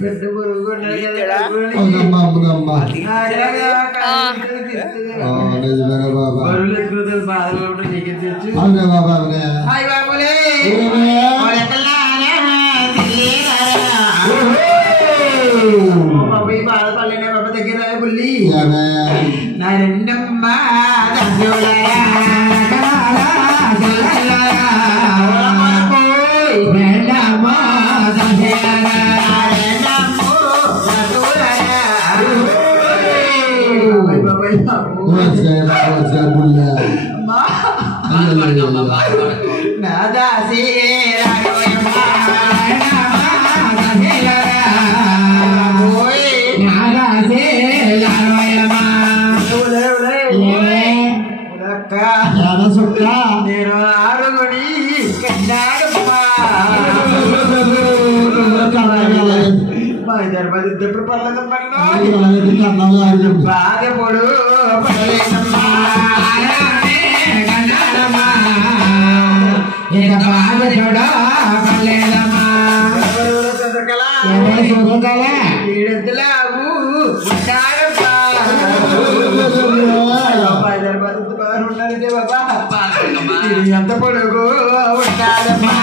బిడ్డ పురుగు బాధపడలేనే బాబా దగ్గర బుల్లి నా రెండమ్మా నేను ఆరుగుడి ఎప్పుడు పర్లేదు బాధపడు ఎంత పొడుగు ఉంటాడమ్మా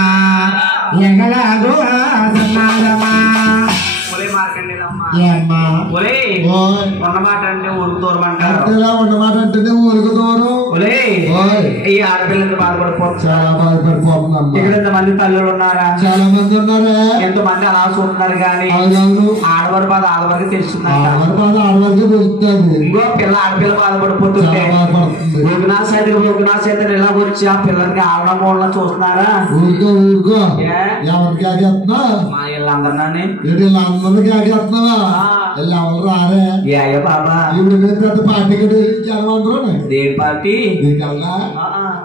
ఎగలాదు ఎగలాదు ఉన్నమాట అంటే ఊరుకు దూరం అంటారు ఉన్నమాట అంటేనే ఊరుకు దూరం ఈ ఆడపిల్లలు బాధపడిపోతుంది చాలా బాధపడిపోతున్నాం ఇక్కడ ఎంతమంది తల్లులు ఉన్నారా చాలా మంది ఉన్నారా ఎంతమంది అలా చూస్తున్నారు కానీ ఆడవారి బాధ ఆడవారికి తెలుస్తుంది ఇంకో పిల్ల ఆడపిల్ల బాధపడిపోతుంటే యోగనాథ్ ఇలా వచ్చి ఆ పిల్లలకి ఆడడం మూలన చూస్తున్నారా మా వీళ్ళందరినీ బాబా దేని పార్టీ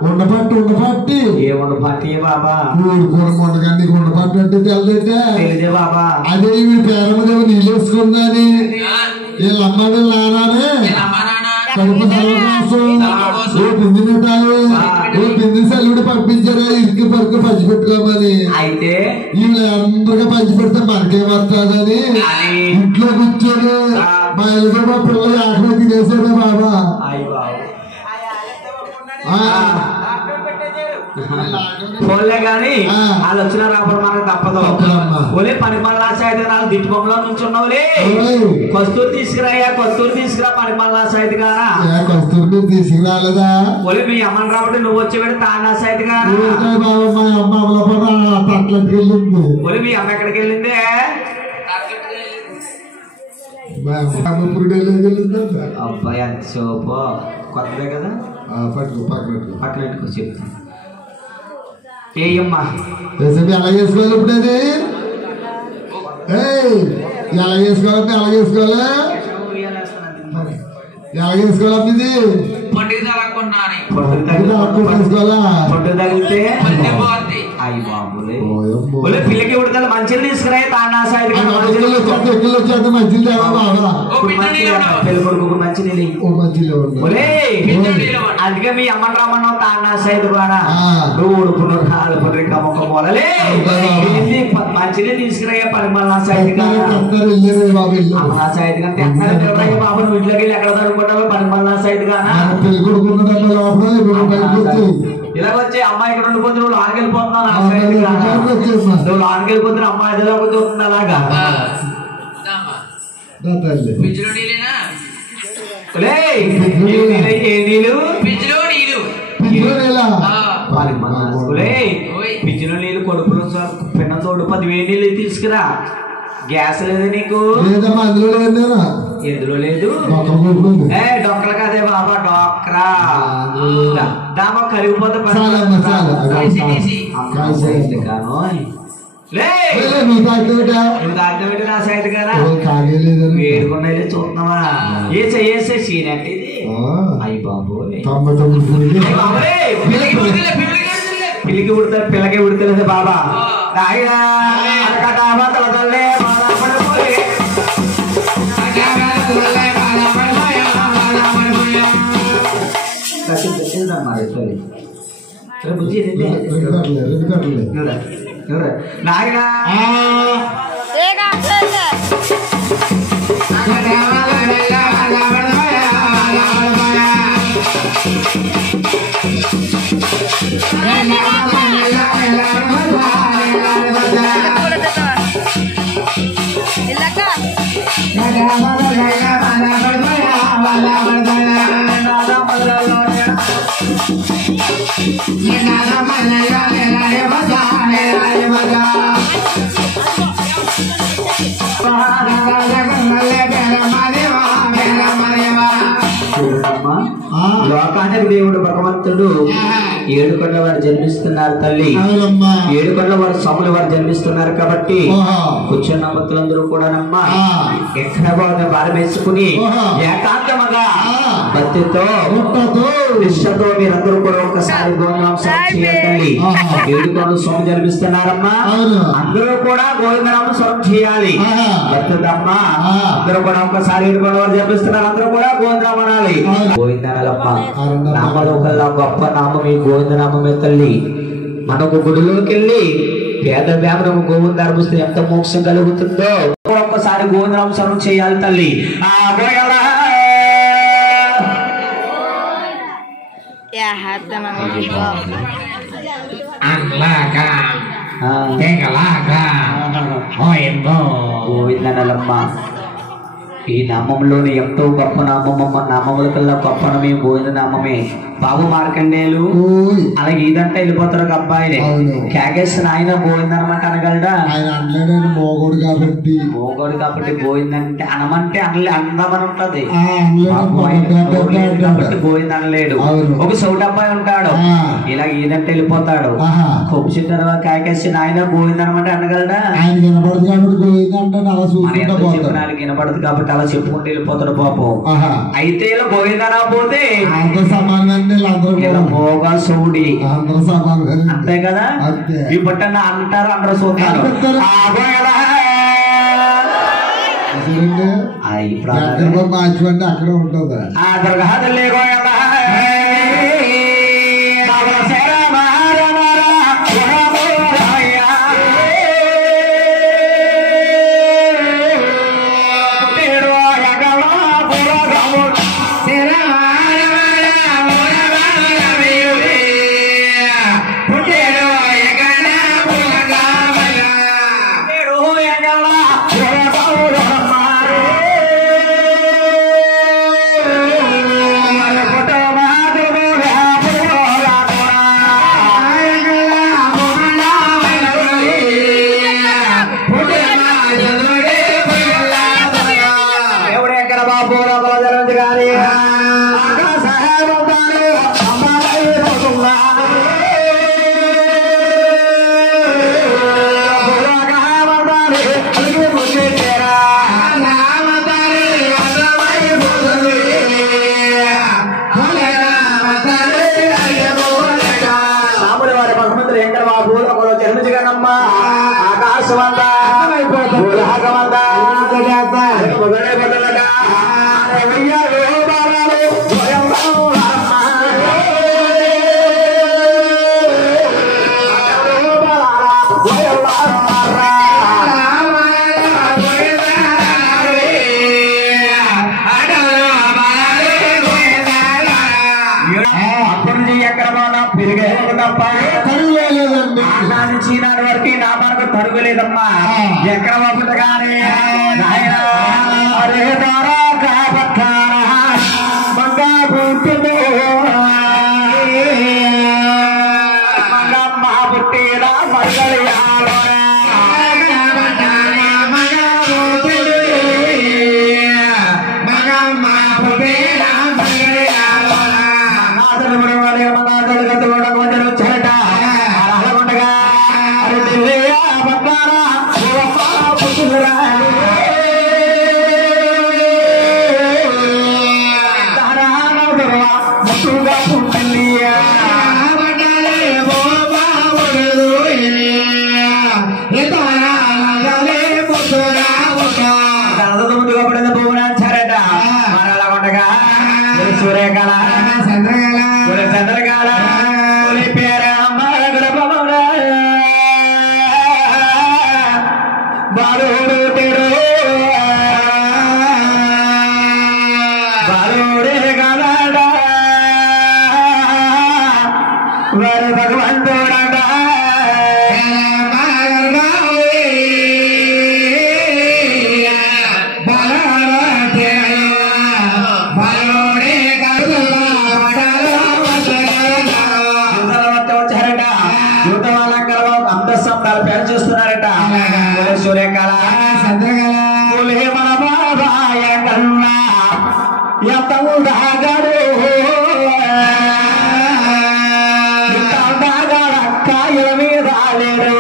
ఉండపట్టి ఏముండపట్టి బాబా ఉండపట్టి అంటే తెలియదే బాబా అదే మీ పేరమదేమో నీళ్ళు వేసుకుందని వీళ్ళ అమ్మ వీళ్ళ నానే కడుపు పిండి మిఠాయి పిండి సెల్లుడు పంపించారా ఇరికి పరికి పంచి పెట్టుకోమని అయితే వీళ్ళు అందరిగా పంచి పెడితే మనకేమొస్తుందని ఇంట్లో కూర్చొని మా ఇల్లు మా పిల్లలు ఆకలి తినేసాడే బాబా పోలే గాని వాళ్ళు వచ్చిన రాబడి మనకు తప్పదు ఓలే పని పనులాస అయితే నాకు దిట్టుబొమ్మలో నుంచి ఉన్నావులే కస్తూరి తీసుకురా పని పనులాస అయితే కానా కస్తూరి తీసుకురాలేదా ఓలే మీ అమ్మని రాబట్టి నువ్వు వచ్చి పెట్టి తానాస అయితే కానా ఓలే మీ అమ్మ ఎక్కడికి వెళ్ళిందే అబ్బాయి అంత సోపు కొత్తదే కదా పక్కన పెట్టుకో చెప్తాను ఏమ్మా ఎలా చేసుకోవాలి ఇప్పుడు అది ఎలా చేసుకోవాలి ఎలా చేసుకోవాలి ఎలా చేసుకోవాలి ఇది తగిలితే అయ్యి బాబులే పిల్లకి ఉడతాను మంచిలు తీసుకురా పెళ్లి కొడుకు మంచి అందుకే మీ అమ్మని రమ్మన్నా తానా సైడ్ కూడా నువ్వు ఉడుకున్న కాలు పొద్దుక మొక్క పోలే మంచిని తీసుకురయ్యా పరిమళ సైడ్ సైడ్ కంటే బాబు నువ్వు ఇంట్లోకి వెళ్ళి ఎక్కడ చదువుకుంటావో పరిమళ సైడ్ గానా ఇలా వచ్చి అమ్మాయి ఇక్కడ ఉండిపోతే నువ్వు లానికి వెళ్ళిపోతున్నావు నువ్వు లానికి వెళ్ళిపోతున్నా అమ్మాయి ఎదురులోకి చూస్తుంది అలాగా పిచ్చిలో నీళ్ళు కొడుకులు పిన్న తోడు 10,000 నీళ్ళు తీసుకురా గ్యాస్ లేదు నీకు ఎందులో లేదు డొక్కలు కదే బాబా డొక్కరా దామా కరిగిపోతే వేడుకున్నా చూస్తున్నావా ఏ చెయ్యేసే సీన్ అంటే ఇది అయ్యి బాబు 99 పిల్లకి ఉడతారు పిల్లకి ఉడతలేదు బాబా లోకానికి దేవుడు భగవంతుడు 7 కొండల వారు జన్మిస్తున్నారు తల్లి. 7 కొండల వారు స్వాములు వారు జన్మిస్తున్నారు కాబట్టి కూర్చున్న భక్తులందరూ కూడా ఎక్కడ భారం వేసుకుని ఏకాంతముగా భక్తితో నిష్ఠతో మీరందరూ కూడా ఒకసారి గోవిందనామస్మరణ చేయాలి. 7 కొండల స్వామి జన్మిస్తున్నారమ్మా, అందరూ కూడా గోవిందనామస్మరణ చేయాలి. భక్తులమ్మా అందరూ కూడా ఒకసారి 7 కొండల వారు జన్మిస్తున్నారు, అందరూ కూడా గోవిందనామనాలి. గోవిందనాలమ్మ నామలో గొప్ప నామం ఈ గోవిందనామమే తల్లి. మనకు గుడిలోకి వెళ్ళి పేద వ్యాపారం గోవిందారమిస్తే ఎంత మోక్షం కలుగుతుందో ఒక్కసారి గోవిందనామస్మరణ చేయాలి తల్లి. గోవిందనాలమ్మ ఈ నామంలోని ఎంతో గొప్ప నామమ్మ, నామముల కల్లా గొప్ప నామే గోవింద నామమే. బాబు మార్కండేయులు అలాగే ఇదంటే వెళ్ళిపోతారు అబ్బాయిలే కేకేసిన ఆయన గోవింద అనమాట అనగలడా? మోగోడు కాబట్టి గోవిందంటే అనమంటే అందమని ఉంటది కాబట్టి గోవింద అనలేడు. ఒక సౌట్ అబ్బాయి ఉంటాడు ఇలా ఇదంటే వెళ్ళిపోతాడు కొబ్బు తర్వాత కేకేసిన ఆయన గోవింద అనమాట అనగలడా? వినపడదు కాబట్టి అలా చెప్పుకుంటూ వెళ్ళిపోతాడు పాపం. అయితే ఇలా గోవిందనా పోతే సౌడి అంతే కదా, ఈ పట్టణ అంటారు అందరూ చూస్తారు. అక్కడ ఉంటుందా చీనాడు వరకు నా మనకు తరుగులేదమ్మా ఎక్కడ పంపుతగానే పుట్టిన మరగలి Tara వారి భగవంతుడంట అంతఃశబ్దాలు పేరు చూస్తున్నారట సూర్యకళ చంద్రకళ మన బాబాయ కన్నా ఎంతగాడు కాయల మీద లేరు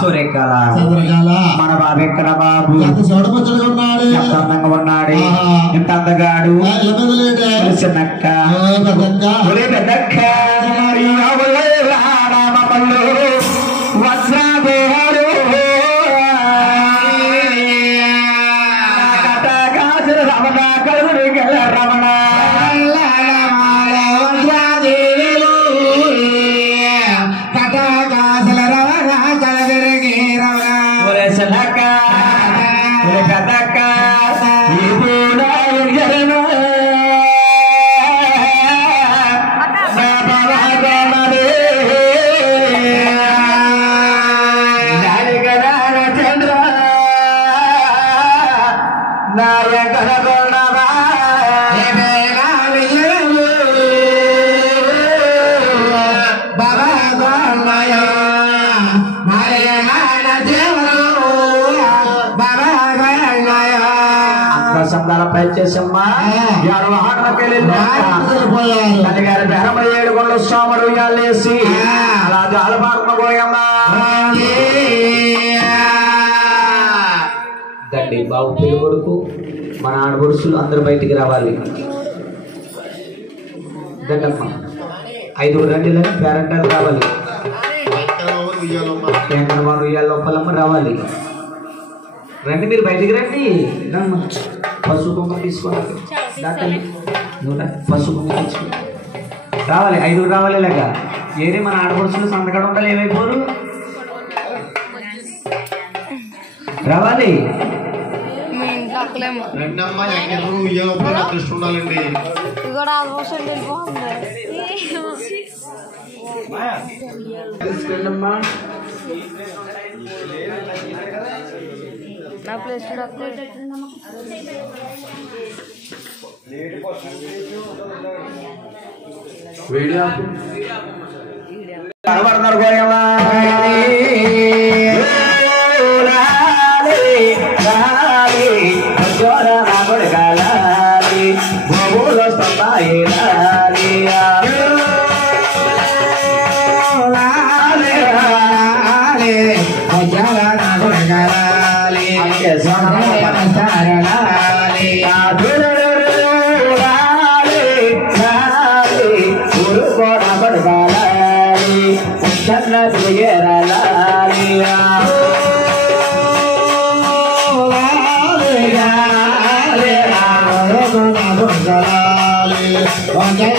సూర్యకళ చంద్రకళ మన బాబు ఎక్కడ బాబు ఎంత చూడముచ్చగా ఉన్నాడు ఎంత అందంగా ఉన్నాడు ఎంత అందగాడు చిన్నక్క పెద్దక్క వజ్రాదేహాడు రమణ కలుగురు రమణ శబ్దాల పైచేసమ్మా గారి బెరమ 7 గొండ్ల స్వాములు వేసి అలా జాలపాత్మ పోయమ్మా దండి బాబు పెళ్లి కొడుకు మన ఆడపడుచులు అందరూ బయటికి రావాలి దండమ్మా 5 రండిలో పేరెంటాలు రావాలి లోపలమ్మ రావాలి రండి మీరు బయటికి రండి పసుపు కుంకుమ తీసుకోవాలి పసుపు కుంకుమ తీసుకోండి రావాలి 5 రావాలి ఇలాగ ఏది మన ఆడపడుచులు సంతకాడ ఉండాలి ఏమైపోరు రావాలి నా ప్లేస్ వీడియో కనబడుతున్నారు పోయమ్మా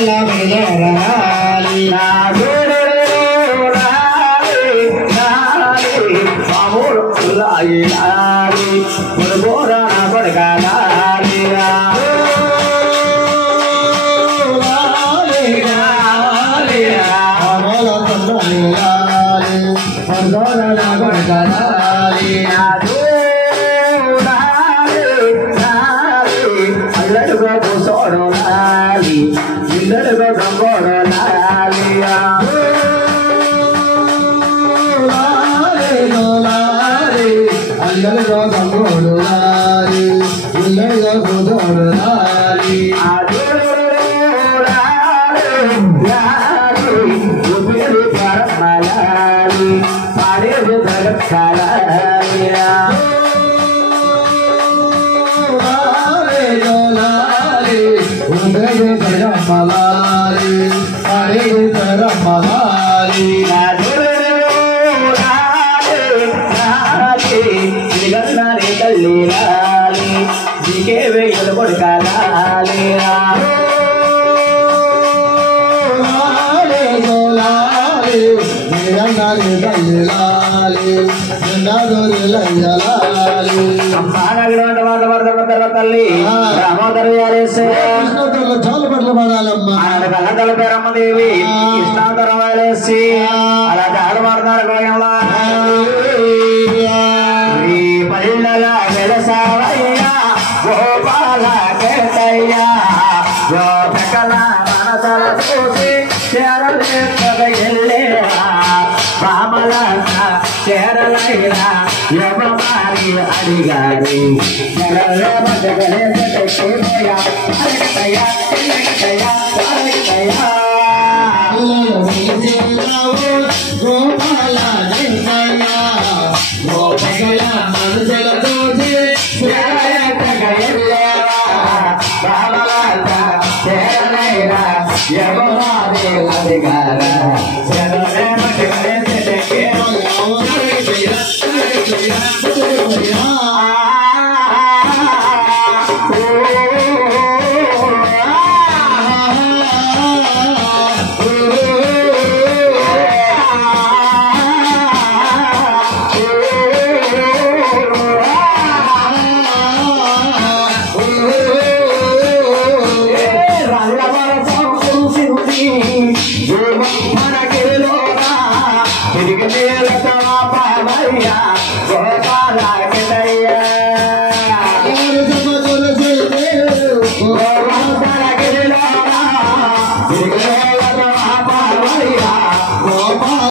la తల్లి చాలా పట్ల పడాలమ్మా కళ్ళ పేరమ్మ దేవి కృష్ణాధరం వేసి అలా చాలు పడతారు పల్లెల వెలసావయ్యా గోపాల కేతయ్యా గోపకల మనసల చూసి చేరలేరా బామల చేరలైరా యమమారి అడిగారు గోపాల గోపకల మనసల చూసి అడిగారా